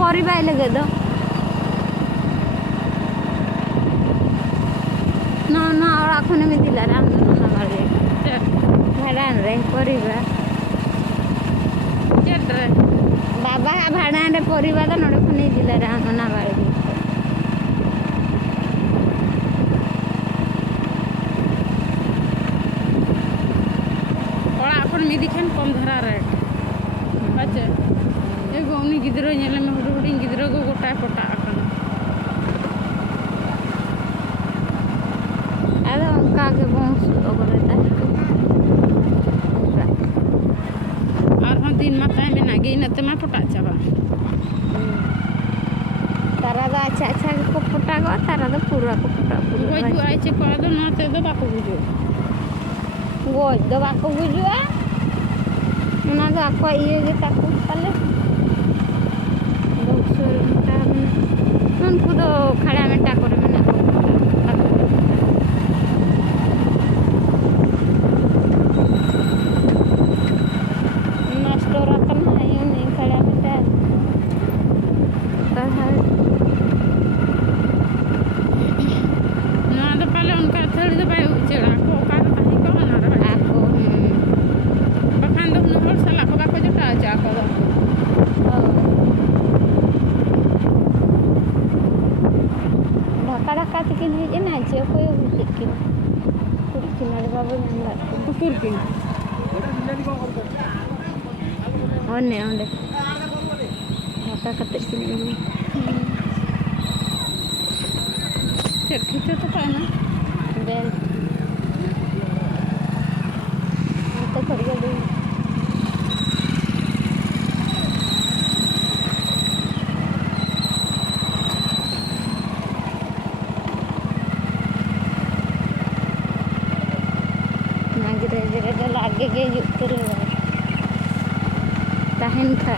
परिबा लगे दो ना और खने में दिला राम ना बाड़े भाड़ान रे परिबा चेट्रे बाबा भाड़ान रे परिबा तो नडे खने दिला राम ना बाड़े मिदिखान कम धरा रेट अच्छा एगो उनी गिद्रो नेले में हुडी गिद्रो को गोटा कोटा अकन अरे उनका के बहुत ओगरे ता और हम दिन माता में ना गई न त मा पटा चाबा तारा दा अच्छा को फटा गो तारा दा पूरा को फटा वो जो आई छे को दो ना ते दो बाको बुझो गोज दो बाको बुझुआ ना तो आपको ये जे ताकू पले बहुत सुर मटा उनको तो खड़ा में टाकर में ना नष्ट रतन है यूं नहीं खड़ा में टा ना तो पहले उनका थोड़ी तो भाई चढ़ा को का तो नहीं को ना रे आपको बखान दो न साला को बाको जो टा जा को ढका ढका चिकन है ना जे कोई चिकन पूरी किनारे बाबू नंबर कुकुर की ओने ओने ढका कते चिकन खींचे तो पाना बेल तो खड़िया दे नागरे जरे तो लागे के जुतर ताहन खा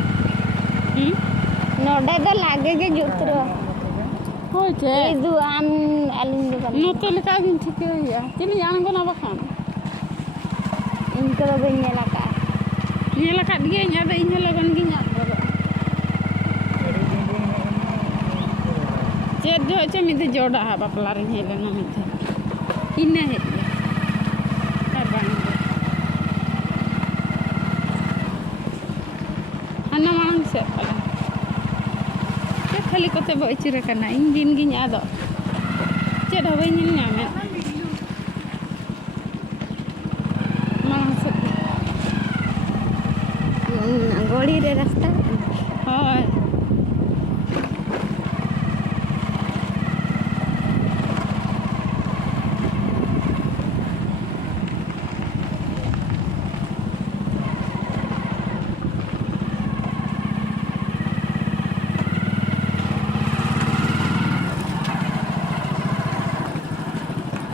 नोडे तो लागे के जुतर हो छे ए दु आम आलिम दो नो तो लेका दिन ठीक है या तिन जान को ना बखान इनके लोग इन लगा ये लका दिए nya da inya lagan gi nya baba चेत जो चे मिते जोड़ा हा बापला रे हेले न मिते इने हे का बांग अन्ना मांग से पला के खाली कोते बइचिरे kana engine gi nya do चेत हवे इन nya में मांग से गोड़ी रे रास्ता हाय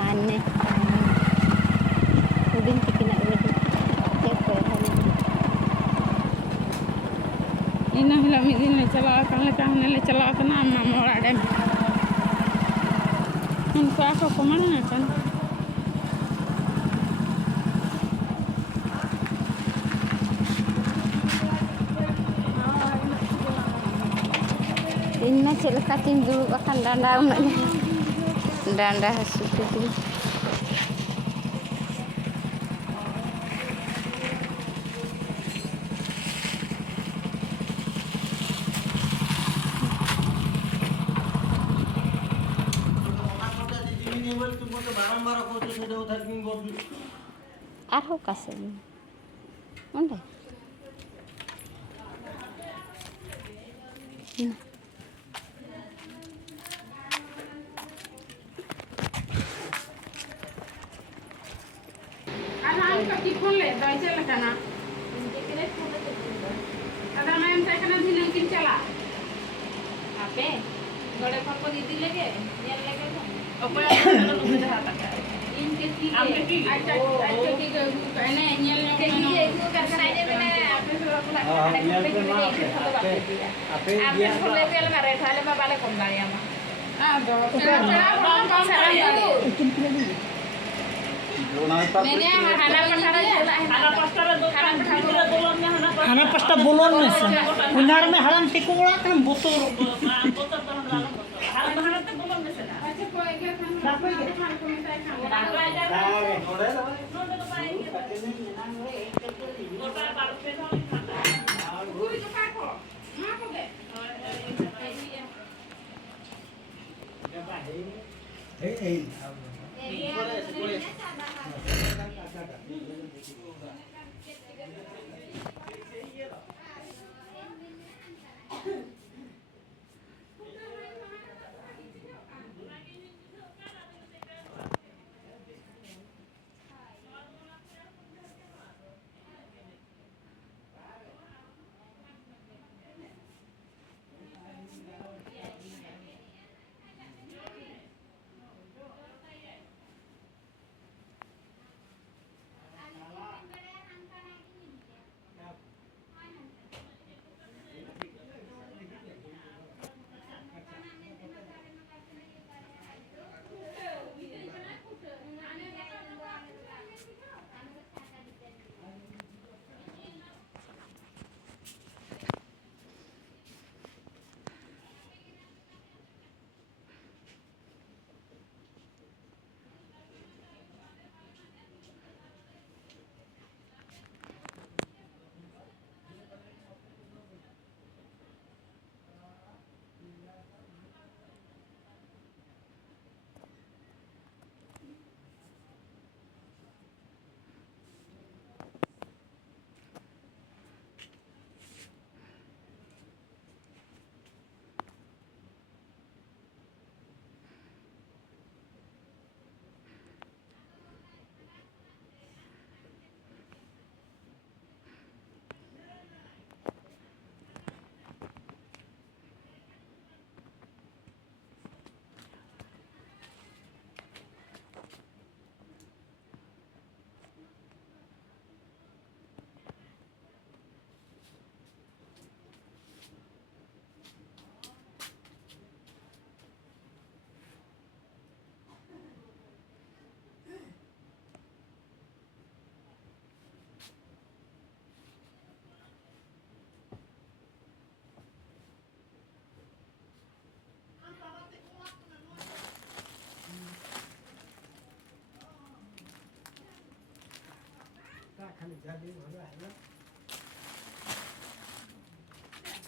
आने उदिन चिकन उदिन चेक कर इन हिला मी दिन ले चला कन ले कहने ले चला तना मोरा डैम उनको आको कमन ना कन इनमें चलका तीन दूर बखान डांडा उन्हें डांडा हंसते थे आरो कासे उन्हें की फोन ले दई चल kana ada main saya kana दिन किन चला आपे गड़े फोन को दीदी लेके ये लेके ओपे लोग दे हाथ का इनके की अच्छा अच्छा की कहने ये लेके ये इसको कर कर आने मैंने आपने थोड़ा थोड़ा आपे ले पे लगा रहे थाले में वाले कम गाड़िया में हां दो चला Nenek hana pasara jela hana pasara dokan hana bolonnya Hana pasta bulon nesa. Unar me haram tikula kan butur. botol dalam hana teh bolong nesa. Aja ko eger kan. Apa eger kan ko minta kan. Apa eger. Nondo ko pae eger. Kota baru pe no. Guru jo ka ko. Ma ko ge.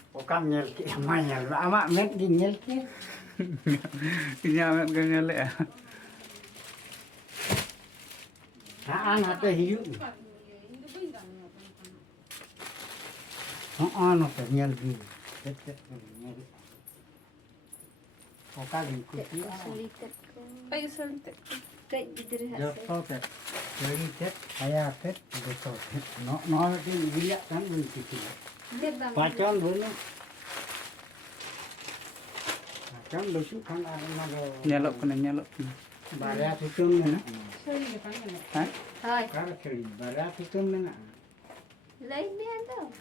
Bukan nyel ki amanya, ama met di nyel ki. Ini amat ganyal ya. Haan hate hiu. Haan hate nyel ki. Tet nyel. Bukan ikuti. Sulitet ko. Ay sulit. Kayak gitu Joto tet. Jadi tet, ayah tet, joto tet. No di lihat kan begitu. Pacon bunu. Pacon lucu kan ada naga. Nyalok kena. Barya tutum na. Hah? Thôi, Kar kali barya tutum na. lấy miếng đâu.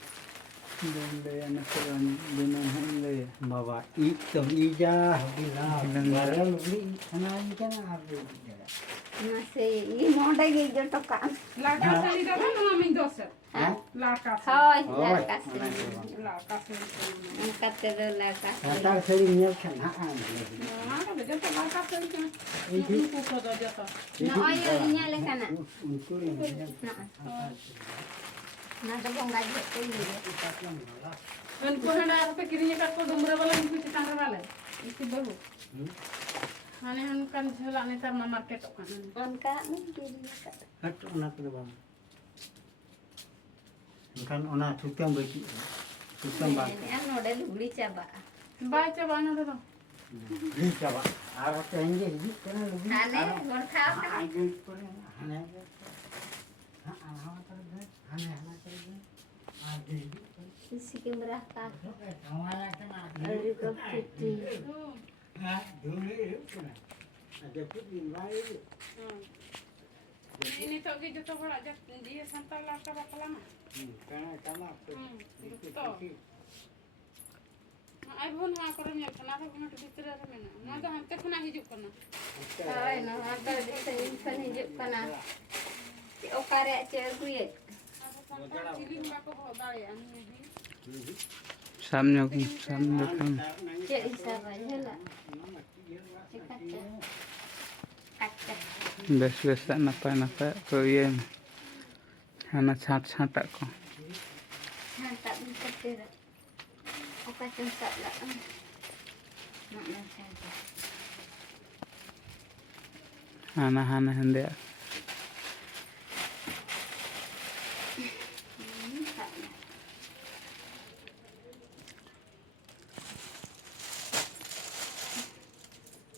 Benda anak seorang bina hande. Bawa item ija bila Bilang barya luli ana ikan ada. Masih, ini mau lagi jodoh kan. Laka sali da na min dosa. Hah? Laka. Thôi, Ôi, là cắt mana xì. coba. Laka sali. Angkat dulu lah cắt xì. Kata seringnya kan haan. Mana be jata laka sali kan. Itu Ku ko do jata. Nah, ayo dinyalakan nak. untuk yang Nah, nah tepung gaji tu ini. Ben ko hana pe kirinya ka ko dumra wala ni ku tangra wala. Isi bahu. Hane han kan jela ni tar ma market kan. On kak ni diri kak. Hatu anak tu bang. Kan ona tutam bagi. Tutam bang. Ini an model beli coba. Baca bana do. Ini coba. Arah tenje ini kena lebih. Ane, gorta kan. Ane pun ane. Ane terus. Ade. Sisi berapa? Awalnya kena. Dari kopi. Hah, dulu itu. Ada putih lain. Ini to ge jata bora jat dia santal laka bakala na. Karena Betul. आई भोन हाँ करो मैं खाना तो minute भीतर में ना तो हम तक ना हिजुक करना Rồi nó hoàn toàn đi thấy phân hình dựng con nào. Chị ô ca rẹ chơi quy ấy. Chilli हुआ को बहुत बड़े अन्य भी सामने सामने kan Chị đi sao vậy hết là. Chị cắt chặt. Cắt chặt. bes napa ko ye hana chat ko Hàng tạm đi cắt tê rồi. Ô ca chân sập lại. Nó sao vậy? hana hende Sập lại.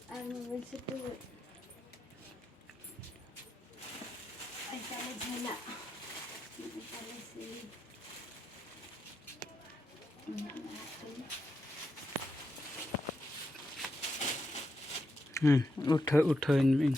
Anh muốn sẽ tu. Anh ta lên hay lạ. Anh ta lên xí. uthoi